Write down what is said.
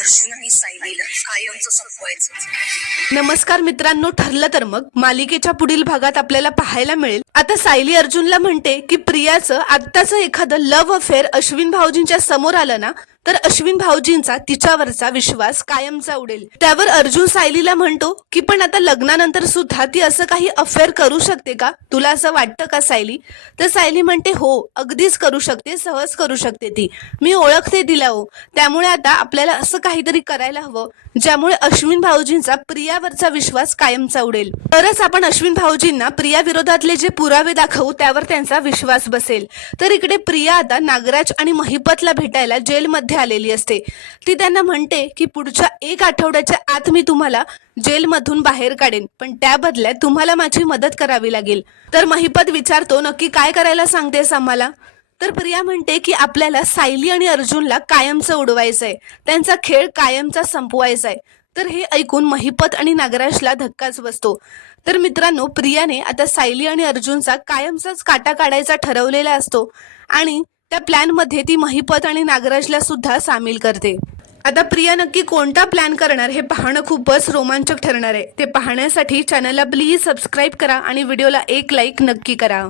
अर्जुन आणि सायलीला कायमचं संपवायचं। नमस्कार मित्रांनो, ठरलं तर मग मालिकेच्या पुढील भागात आपल्याला पाहायला मिळेल। आता सायली अर्जुनला म्हणते की प्रियाचं आत्ताचं एखादं लव्ह अफेअर अश्विन भाऊजींच्या समोर आलं ना तर अश्विन भाऊजींचा तिच्यावरचा विश्वास कायमचा उडेल। त्यावर अर्जुन सायलीला म्हणतो की पण आता लग्नानंतर सुद्धा ती असं काही अफेअर करू शकते का, तुला असं वाटतं का सायली? तर सायली म्हणते हो, अगदीच करू शकते, सहज करू शकते ती, मी ओळखते तिला हो। त्यामुळे आता आपल्याला असं काहीतरी करायला हवं ज्यामुळे अश्विन भाऊजींचा प्रियावरचा विश्वास कायमचा उडेल। तरच आपण अश्विन भाऊजींना प्रिया विरोधातले जे पुरावे दाखवू त्यावर त्यांचा विश्वास बसेल। तर इकडे प्रिया आता नागराज आणि महिपतला भेटायला जेलमध्ये आलेली असते। ती त्यांना म्हणते की पुढच्या 1 आठवड्याच्या आत मी तुम्हाला जेलमधून बाहेर काढेन, पण त्या बदल्यात तुम्हाला माझी मदत करावी लागेल। तर महिपत विचारतो नक्की काय करायला सांगतेस आम्हाला? तर प्रिया म्हणते की आपल्याला सायली आणि अर्जुनला कायमचं उडवायचंय, त्यांचा खेळ कायमचा संपवायचा आहे। तर हे ऐकून महिपत आणि नागराजला धक्काच बसतो। तर मित्रांनो, प्रियाने आता सायली आणि अर्जुनचा कायमचाच काटा काढायचा ठरवलेला असतो आणि त्या प्लॅन मध्ये ती महिपत आणि नागराजला सुद्धा सामील करते। आता प्रिया नक्की कोणता प्लॅन करणार हे पाहणं खूपच रोमांचक ठरणार आहे। ते पाहण्यासाठी चॅनलला प्लीज सबस्क्राईब करा आणि व्हिडिओला एक लाईक नक्की करा।